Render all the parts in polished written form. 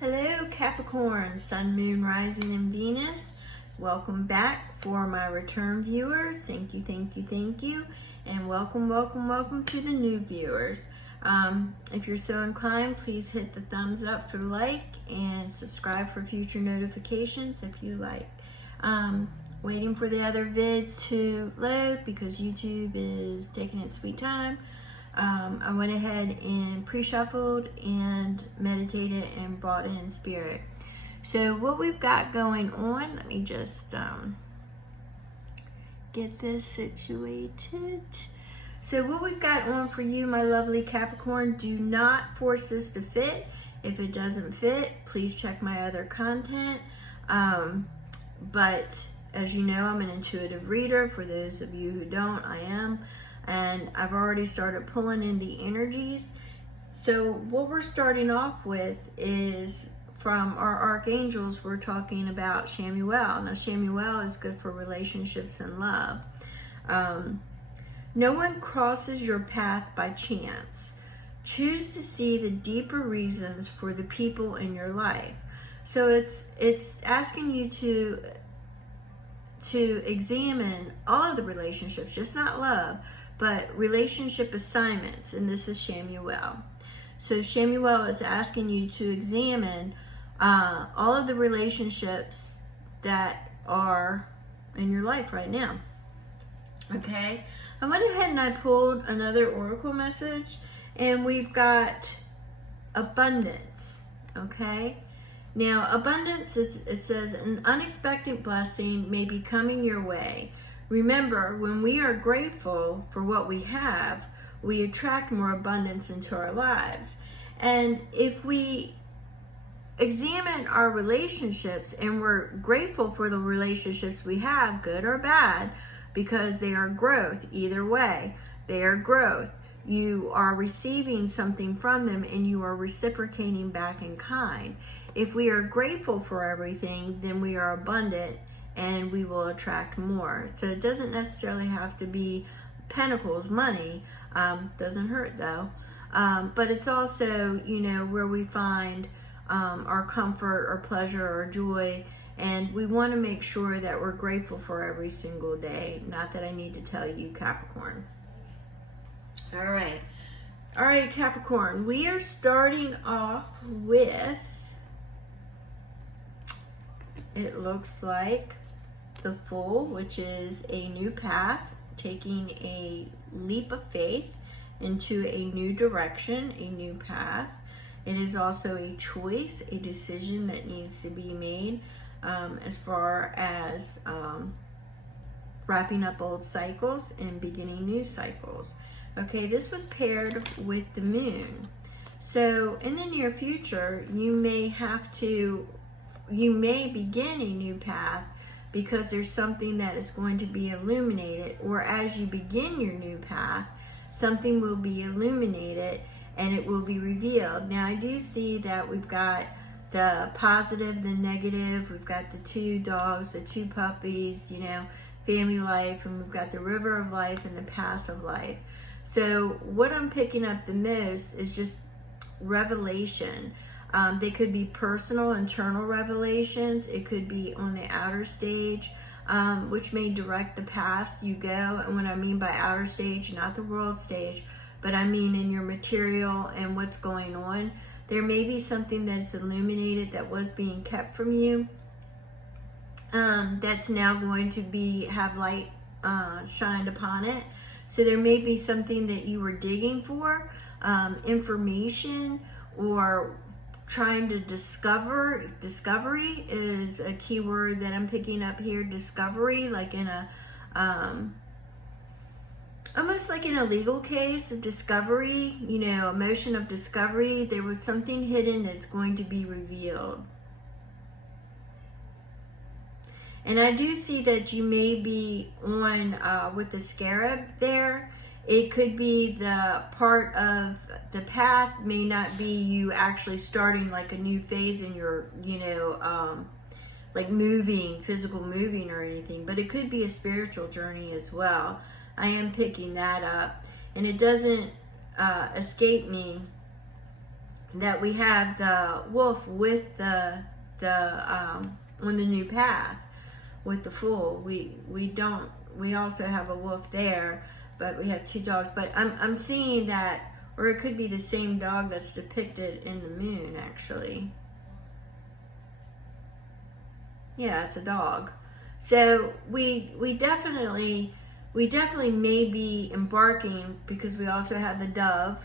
Hello Capricorn, Sun, Moon, Rising, and Venus. Welcome back for my return viewers. Thank you. And welcome to the new viewers. If you're so inclined, please hit the thumbs up for like and subscribe for future notifications if you like. Waiting for the other vids to load because YouTube is taking its sweet time. I went ahead and pre-shuffled and meditated and brought in spirit. So what we've got going on, let me just get this situated. So what we've got on for you, my lovely Capricorn, do not force this to fit. If it doesn't fit, please check my other content. But as you know, I'm an intuitive reader. For those of you who don't, I am. And I've already started pulling in the energies. So what we're starting off with is from our archangels, we're talking about Shamuel. Now Shamuel is good for relationships and love. No one crosses your path by chance. Choose to see the deeper reasons for the people in your life. So it's asking you to examine all of the relationships, just not love, but relationship assignments, and this is Shamuel. So Shamuel is asking you to examine all of the relationships that are in your life right now. Okay, I went ahead and I pulled another oracle message, and we've got abundance. Okay, now abundance, it says an unexpected blessing may be coming your way. Remember, when we are grateful for what we have, we attract more abundance into our lives. And if we examine our relationships and we're grateful for the relationships we have, good or bad, because they are growth, either way, they are growth. You are receiving something from them and you are reciprocating back in kind. If we are grateful for everything, then we are abundant and we will attract more. So it doesn't necessarily have to be pentacles, money. Doesn't hurt though. But it's also, where we find our comfort or pleasure or joy. And we want to make sure that we're grateful for every single day. Not that I need to tell you, Capricorn. All right, Capricorn. We are starting off with, it looks like, the Fool, which is a new path, taking a leap of faith into a new direction, a new path. It is also a choice, a decision that needs to be made as far as wrapping up old cycles and beginning new cycles. Okay, this was paired with the Moon. So in the near future, you may begin a new path because there's something that is going to be illuminated, or as you begin your new path, something will be illuminated and it will be revealed. Now I do see that we've got the positive, the negative, we've got the two dogs, the two puppies, family life, and we've got the river of life and the path of life. So what I'm picking up the most is just revelation. They could be personal, internal revelations. It could be on the outer stage, which may direct the path you go. And what I mean by outer stage, not the world stage, but I mean in your material and what's going on. There may be something that's illuminated that was being kept from you, that's now going to have light shined upon it. So there may be something that you were digging for, information, or trying to discover. Discovery is a key word that I'm picking up here. Discovery, like in a almost like in a legal case, a discovery, a motion of discovery. There was something hidden that's going to be revealed. And I do see that you may be on with the scarab there. It could be the part of the path may not be you actually starting like a new phase in your, like moving, physical moving or anything, but it could be a spiritual journey as well. I am picking that up, and it doesn't escape me that we have the wolf with the on the new path with the Fool. We also have a wolf there, but we have two dogs. But I'm seeing that, or it could be the same dog that's depicted in the Moon, actually. Yeah, it's a dog. So we definitely may be embarking, because we also have the dove.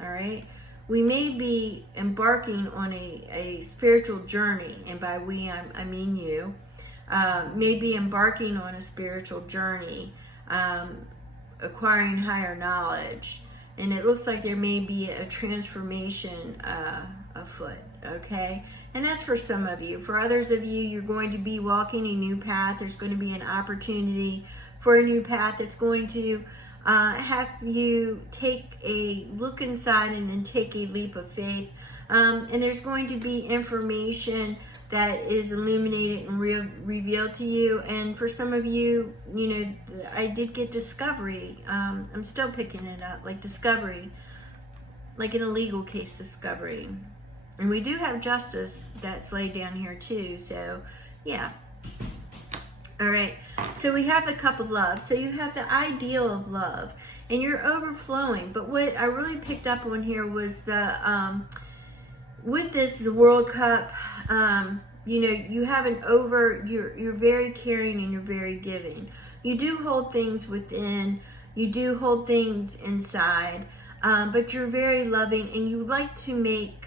All right, we may be embarking on a spiritual journey, and by we I mean you. May be embarking on a spiritual journey, acquiring higher knowledge, and it looks like there may be a transformation afoot. Okay, and that's for some of you. For others of you, you're going to be walking a new path. There's going to be an opportunity for a new path that's going to have you take a look inside and then take a leap of faith. And there's going to be information that is illuminated and revealed to you. And for some of you, you know, I did get discovery. I'm still picking it up, like discovery, like in a legal case discovery. And we do have justice that's laid down here too. So yeah. All right. So we have the cup of love. So you have the ideal of love, and you're overflowing. But what I really picked up on here was the with this, the World Cup, you know, you have you're very caring and you're very giving. You do hold things within, you do hold things inside, but you're very loving, and you like to make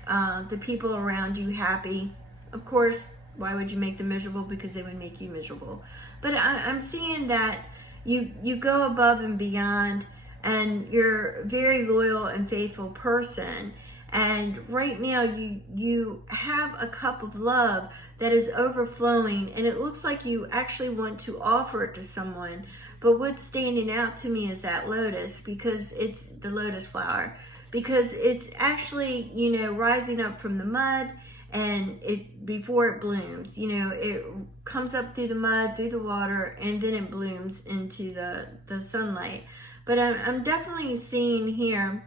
the people around you happy. Of course, why would you make them miserable? Because they would make you miserable. But I'm seeing that you go above and beyond, and you're a very loyal and faithful person. And right now you have a cup of love that is overflowing, and it looks like you actually want to offer it to someone. But what's standing out to me is that lotus, because it's the lotus flower, because it's actually, you know, rising up from the mud, and before it blooms, you know, it comes up through the mud, through the water, and then it blooms into the sunlight. But I'm definitely seeing here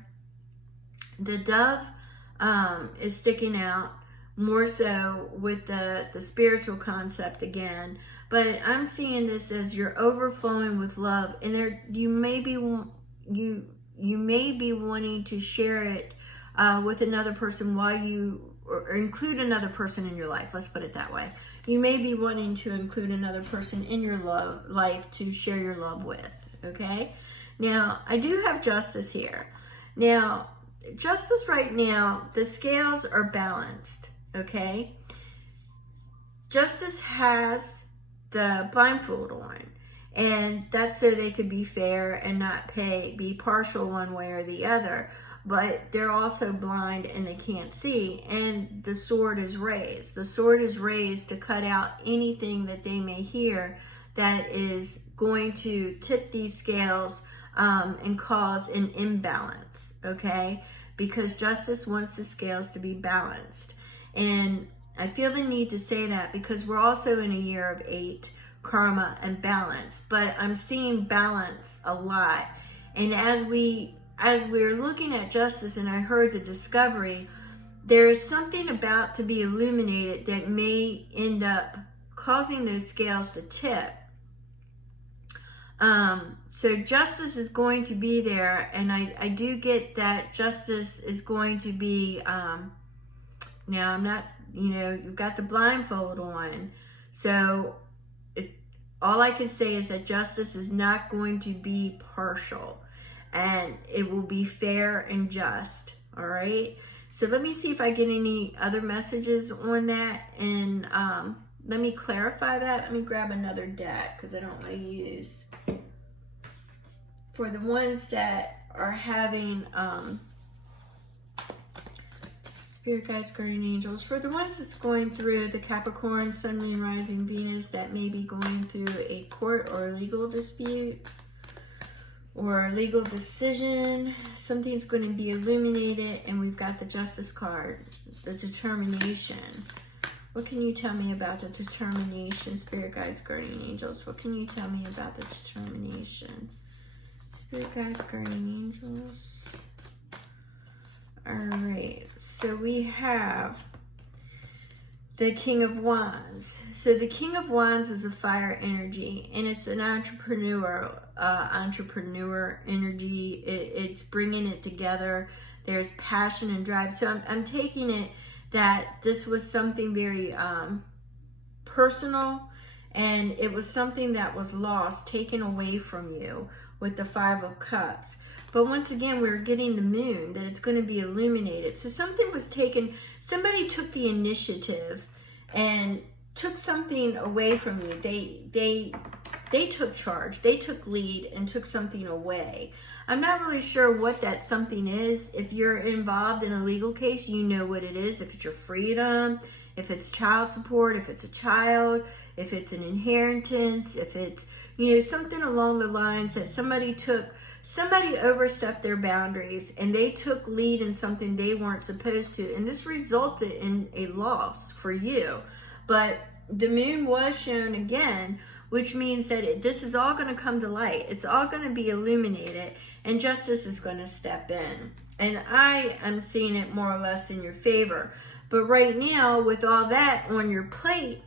the dove is sticking out more so with the spiritual concept again. But I'm seeing this as you're overflowing with love, and you may be wanting to share it with another person or include another person in your life. Let's put it that way. You may be wanting to include another person in your life to share your love with. Okay. Now I do have justice here. Now, justice right now, the scales are balanced, okay? Justice has the blindfold on, and that's so they could be fair and not be partial one way or the other. But they're also blind and they can't see, and the sword is raised. The sword is raised to cut out anything that they may hear that is going to tip these scales and cause an imbalance, okay? Because justice wants the scales to be balanced. And I feel the need to say that because we're also in a year of 8, karma and balance. But I'm seeing balance a lot. And as we're looking at justice, and I heard the discovery, there is something about to be illuminated that may end up causing those scales to tip. So justice is going to be there, and I do get that justice is going to be, now I'm not, you know, you've got the blindfold on, so all I can say is that justice is not going to be partial, and it will be fair and just, all right? So let me see if I get any other messages on that, and let me clarify that. Let me grab another deck, because I don't want to use... For the ones that are having spirit guides, guardian angels, for the ones that's going through the Capricorn, Sun, Moon, Rising, Venus, that may be going through a court or a legal dispute or a legal decision, something's going to be illuminated, and we've got the Justice card, the determination. What can you tell me about the determination, spirit guides, guardian angels? What can you tell me about the determination? Spirit guides, guardian angels. All right, so we have the King of Wands. So the King of Wands is a fire energy, and it's an entrepreneur energy. It's bringing it together. There's passion and drive. So I'm taking it that this was something very personal, and it was something that was lost, taken away from you with the Five of Cups. But once again, we're getting the moon, that it's going to be illuminated. So something was taken, somebody took the initiative and took something away from you. They took charge, they took lead and took something away. I'm not really sure what that something is. If you're involved in a legal case, you know what it is. If it's your freedom, if it's child support, if it's a child, if it's an inheritance, if it's, you know, something along the lines that somebody overstepped their boundaries and they took lead in something they weren't supposed to, and this resulted in a loss for you. But the moon was shown again, which means that this is all going to come to light. It's all going to be illuminated, and justice is going to step in. And I am seeing it more or less in your favor. But right now, with all that on your plate,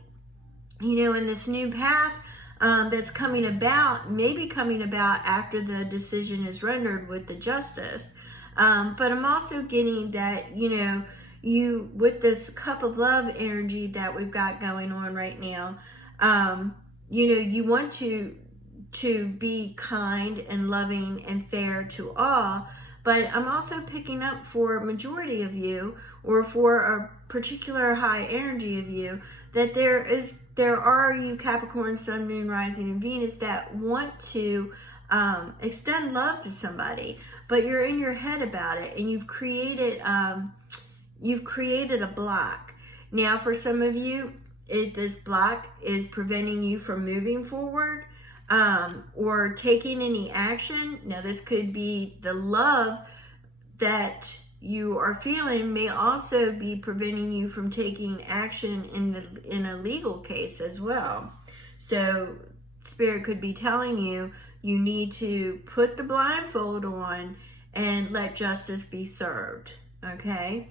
you know, in this new path that's coming about, maybe coming about after the decision is rendered with the justice. But I'm also getting that, you know, you, with this cup of love energy that we've got going on right now, you know, you want to be kind and loving and fair to all. But I'm also picking up for a majority of you, or for a particular high energy of you, that there are you Capricorn, Sun, Moon, Rising, and Venus that want to extend love to somebody, but you're in your head about it, and you've created a block. Now, for some of you, this block is preventing you from moving forward or taking any action. Now, this could be the love that you are feeling may also be preventing you from taking action in a legal case as well. So Spirit could be telling you, you need to put the blindfold on and let justice be served. Okay.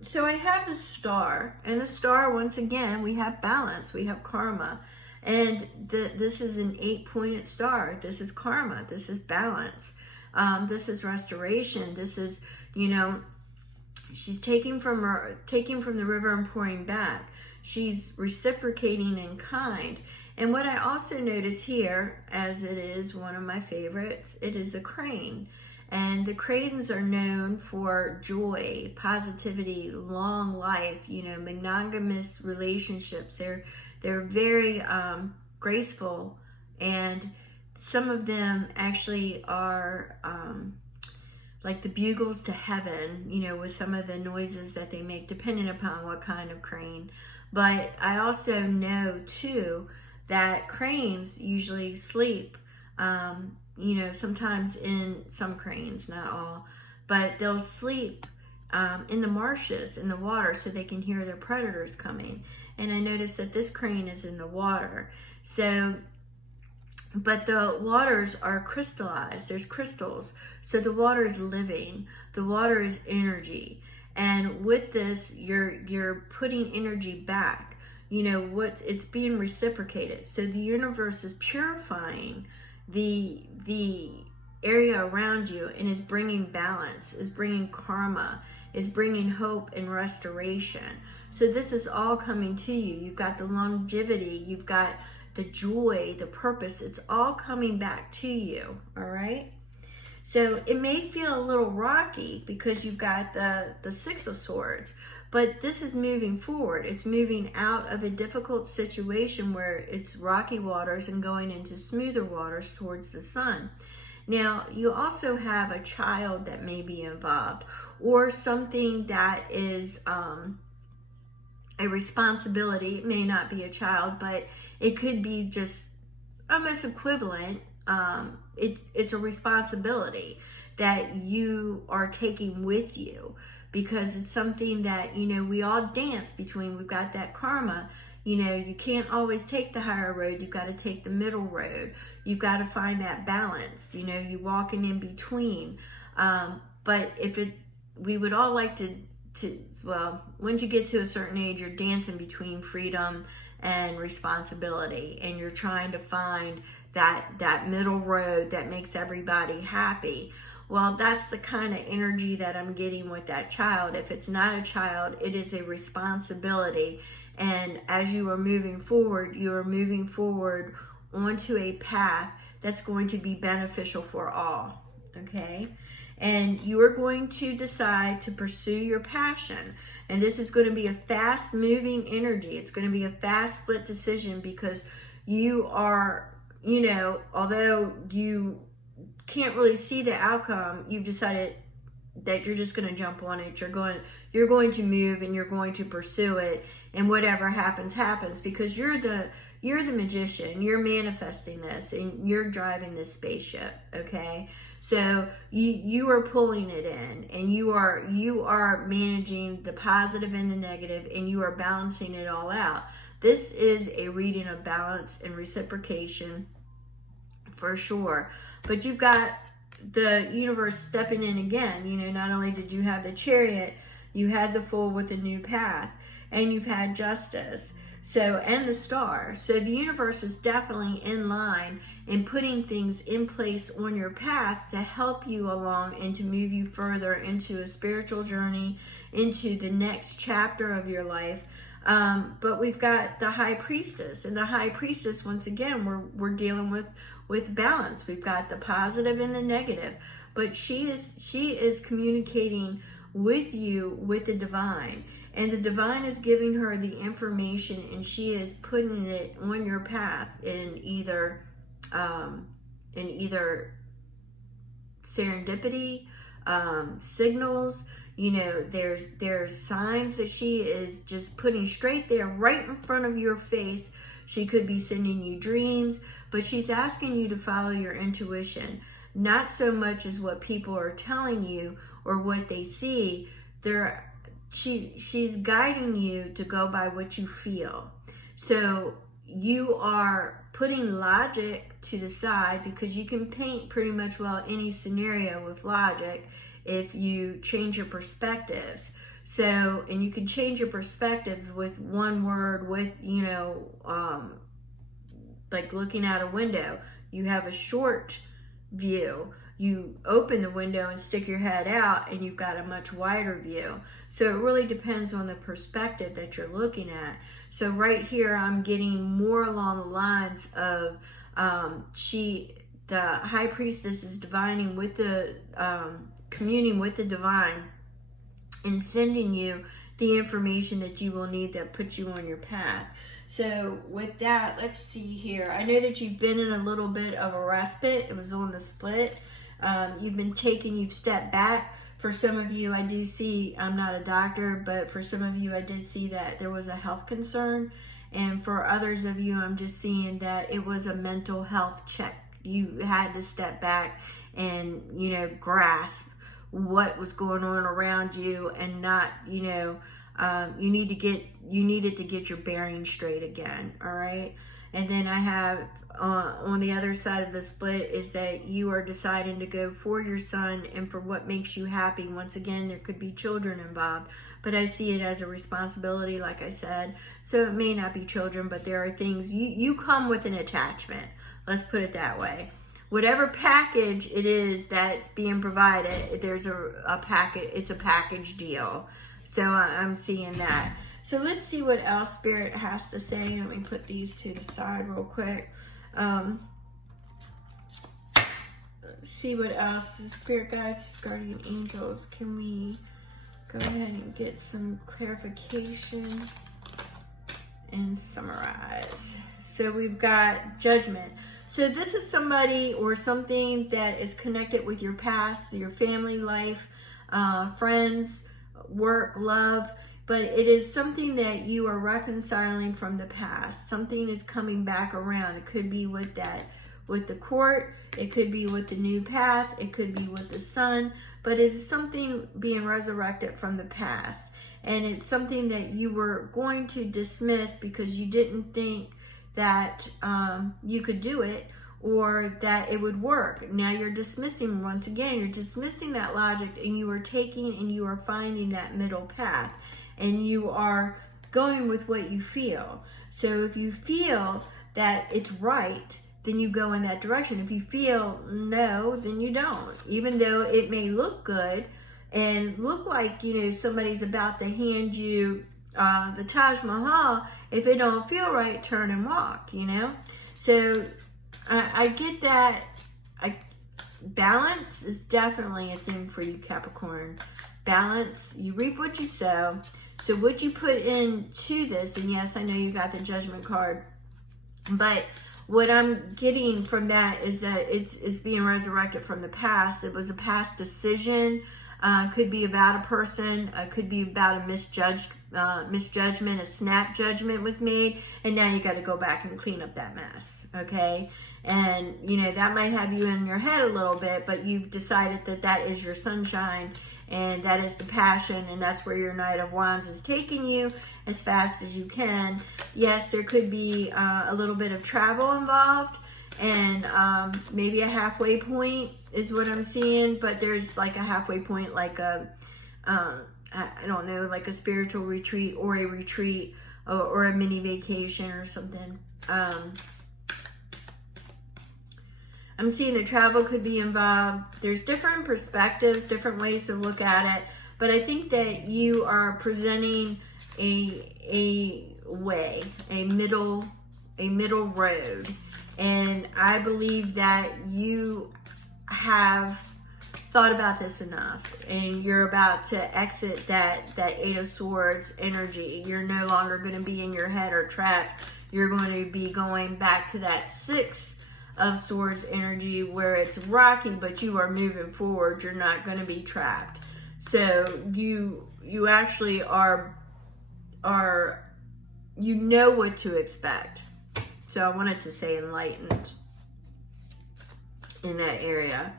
So I have the Star, and the Star, once again, we have balance, we have karma, and this is an 8-pointed star. This is karma, this is balance, this is restoration, this is, you know, she's taking from the river and pouring back. She's reciprocating in kind. And what I also notice here, as it is one of my favorites, it is a crane. And the cranes are known for joy, positivity, long life, you know, monogamous relationships. They're very graceful, and some of them actually are like the bugles to heaven, you know, with some of the noises that they make, depending upon what kind of crane. But I also know too that cranes usually sleep. You know, sometimes in some cranes, not all, but they'll sleep in the marshes, in the water, so they can hear their predators coming. And I noticed that this crane is in the water. So, but the waters are crystallized. There's crystals. So the water is living. The water is energy. And with this, you're putting energy back. You know, what it's being reciprocated. So the universe is purifying the area around you, and is bringing balance, is bringing karma, is bringing hope and restoration. So this is all coming to you. You've got the longevity, you've got the joy, the purpose. It's all coming back to you. All right. So it may feel a little rocky because you've got the Six of Swords, but this is moving forward. It's moving out of a difficult situation where it's rocky waters and going into smoother waters towards the sun. Now, you also have a child that may be involved, or something that is a responsibility. It may not be a child, but it could be just almost equivalent. It's a responsibility that you are taking with you, because it's something that, you know, we all dance between. We've got that karma. You know, you can't always take the higher road. You've got to take the middle road. You've got to find that balance. You know, you walking in between. But we would all like to, well, once you get to a certain age, you're dancing between freedom and responsibility, and you're trying to find that middle road that makes everybody happy. Well, that's the kind of energy that I'm getting with that child. If it's not a child, it is a responsibility. And as you are moving forward, you are moving forward onto a path that's going to be beneficial for all, okay? And you are going to decide to pursue your passion. And this is going to be a fast moving energy. It's going to be a fast split decision, because you are, you know, although you can't really see the outcome, you've decided that you're just going to jump on it. You're going to move, and you're going to pursue it, and whatever happens, happens, because you're the magician. You're manifesting this, and you're driving this spaceship, okay? So you are pulling it in, and you are managing the positive and the negative, and you are balancing it all out. This is a reading of balance and reciprocation for sure. But you've got the universe stepping in again. You know, not only did you have the Chariot, you had the Fool with a new path, and you've had Justice. So, and the Star. So the universe is definitely in line and putting things in place on your path to help you along and to move you further into a spiritual journey, into the next chapter of your life. But we've got the High Priestess, and the High Priestess, once again, we're dealing with balance. We've got the positive and the negative, but she is communicating with you with the divine, and the divine is giving her the information, and she is putting it on your path in either serendipity, signals. You know, there's signs that she is just putting straight there, right in front of your face. She could be sending you dreams, but she's asking you to follow your intuition, not so much as what people are telling you or what they see. She's guiding you to go by what you feel. So you are putting logic to the side, because you can paint pretty much well any scenario with logic if you change your perspectives. So, and you can change your perspective with one word, with, you know, like looking out a window. You have a short view. You open the window and stick your head out, and you've got a much wider view. So it really depends on the perspective that you're looking at. So right here, I'm getting more along the lines of the High Priestess is divining with the communing with the divine and sending you the information that you will need that puts you on your path. So with that, let's see here. I know that you've been in a little bit of a respite. It was on the split. You've stepped back. For some of you, I do see, I'm not a doctor, but for some of you, I did see that there was a health concern. And for others of you, I'm just seeing that it was a mental health check. You had to step back and, you know, grasp what was going on around you, and not, you know, you needed to get your bearings straight again. All right. And then I have on the other side of the split is that you are deciding to go for your son and for what makes you happy. Once again, there could be children involved, but I see it as a responsibility, like I said. So it may not be children, but there are things you come with an attachment. Let's put it that way. Whatever package it is that's being provided, there's a package. It's a package deal. So I'm seeing that. So let's see what else Spirit has to say. Let me put these to the side real quick. See what else. The Spirit Guides, Guardian Angels. Can we go ahead and get some clarification and summarize? So we've got Judgment. So this is somebody or something that is connected with your past, your family life, friends, work, love, but it is something that you are reconciling from the past. Something is coming back around. It could be with the court, it could be with the new path, it could be with the sun, but it is something being resurrected from the past. And it's something that you were going to dismiss because you didn't think that you could do it, or that it would work. Now you're dismissing, once again, you're dismissing that logic, and you are taking and you are finding that middle path, and you are going with what you feel. So if you feel that it's right, then you go in that direction. If you feel no, then you don't. Even though it may look good and look like, you know, somebody's about to hand you the Taj Mahal, if it don't feel right, turn and walk, you know? So I get that. Balance is definitely a thing for you, Capricorn. Balance, you reap what you sow. So what you put into this, and yes, I know you got the Judgment card, but what I'm getting from that is that it's being resurrected from the past. It was a past decision. Could be about a person. Could be about a misjudgment. A snap judgment was made, and now you got to go back and clean up that mess. Okay, and you know that might have you in your head a little bit, but you've decided that that is your sunshine, and that is the passion, and that's where your Knight of Wands is taking you as fast as you can. Yes, there could be a little bit of travel involved, and maybe a halfway point is what I'm seeing, but there's like a halfway point, like a, I don't know, like a spiritual retreat or a retreat or a mini vacation or something. I'm seeing the travel could be involved. There's different perspectives, different ways to look at it, but I think that you are presenting a way, a middle road, and I believe that you have thought about this enough, and you're about to exit that Eight of Swords energy. You're no longer going to be in your head or trapped. You're going to be going back to that Six of Swords energy where it's rocky, but you are moving forward. You're not going to be trapped. So you actually are you know what to expect. So I wanted to say enlightened in that area.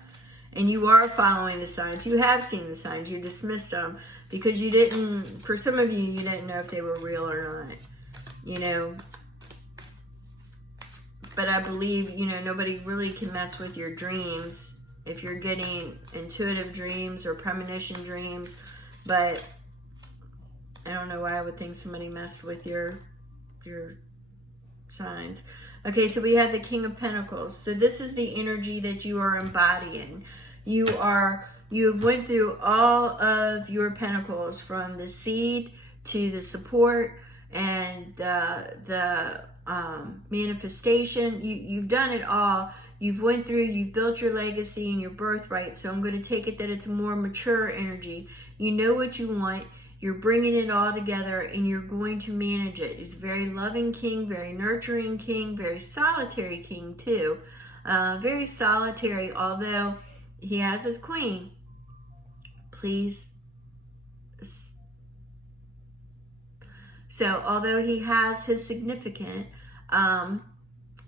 And you are following the signs. You have seen the signs. You dismissed them because you didn't, for some of you, you didn't know if they were real or not. You know, but I believe, you know, nobody really can mess with your dreams if you're getting intuitive dreams or premonition dreams. But I don't know why I would think somebody messed with your signs. Okay, so we have the King of Pentacles. So this is the energy that you are embodying. You have went through all of your pentacles, from the seed to the support and the manifestation. You've done it all. You've went through, you've built your legacy and your birthright. So I'm going to take it that it's a more mature energy. You know what you want. You're bringing it all together, and you're going to manage it. He's a very loving king, very nurturing king, very solitary king too. Very solitary, although he has his queen. Please. So although he has his significant,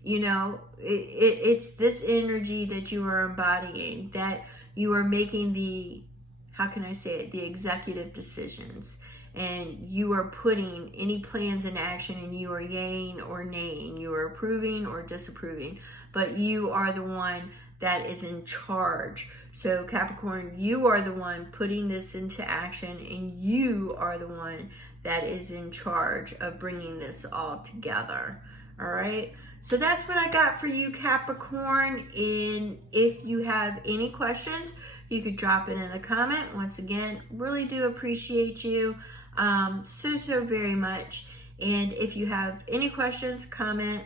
you know, it's this energy that you are embodying, that you are making the, how can I say it, the executive decisions, and you are putting any plans in action, and you are yaying or naying, you are approving or disapproving, but you are the one that is in charge. So Capricorn, you are the one putting this into action, and you are the one that is in charge of bringing this all together. All right, so that's what I got for you, Capricorn. And if you have any questions, you could drop it in a comment. Once again, really do appreciate you so very much. And if you have any questions, comment.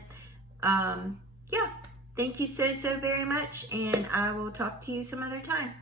Yeah, thank you so very much, and I will talk to you some other time.